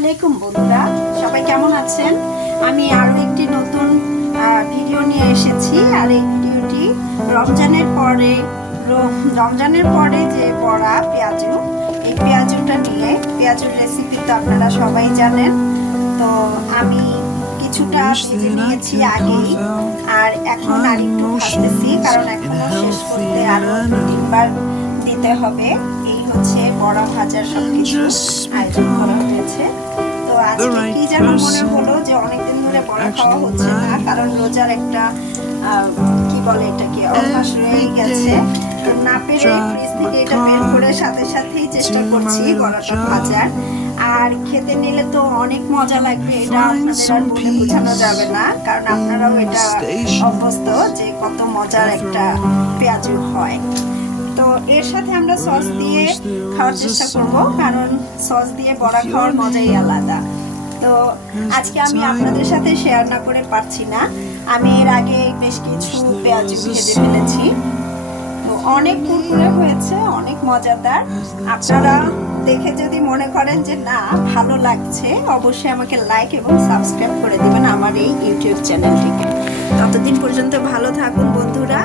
আলাইকুম বন্ধুরা, সবাই কেমন আছেন? আমি আরো একটি নতুন ভিডিও নিয়ে এসেছি। আর এই ভিডিওটি রমজানের পরে যে বড়া পেঁয়াজু, এই পেঁয়াজুটা নিয়ে, পেঁয়াজুর রেসিপি তো আপনারা সবাই জানেন। তো আমি কিছুটা ভেজে নিয়েছি আগেই, আর এখন আরেকটু ভাজতেছি, কারণ এখনো শেষ করতে আরো 2-3 বার দিতে হবে। এই হচ্ছে বড়া ভাজার সবকিছু আয়োজন করা হয়েছে। তো আজকে কি যেন মনে হলো যে অনেকদিন ধরে বড়া খাওয়া হচ্ছে না, কারণ রোজার একটা কি বলে এটাকে অভ্যাস রয়ে গেছে। তো না পেরে ফ্রিজ থেকে এটা বের করে সাথে সাথেই চেষ্টা করছি বড়াটা ভাজার। আর খেতে নিলে তো অনেক মজা লাগবে, এটা আপনাদের আর বলে বোঝানো যাবে না, কারণ আপনারাও এটা অভ্যস্ত যে কত মজার একটা পেঁয়াজু হয়। তো এর সাথে আমরা সস দিয়ে খাওয়ার চেষ্টা করব, কারণ সস দিয়ে বড়া খাওয়ার মজাই আলাদা। তো আজকে আমি আপনাদের সাথে শেয়ার না করে পারছি না, আমি এর আগে বেশ কিছু পেঁয়াজু ভেজে ফেলেছি। তো অনেক কুরকুরে হয়েছে, অনেক মজাদার। আপনারা দেখে যদি মনে করেন যে না ভালো লাগছে, অবশ্যই আমাকে লাইক এবং সাবস্ক্রাইব করে দিবেন আমার এই ইউটিউব চ্যানেলটিকে। ততদিন পর্যন্ত ভালো থাকুন বন্ধুরা।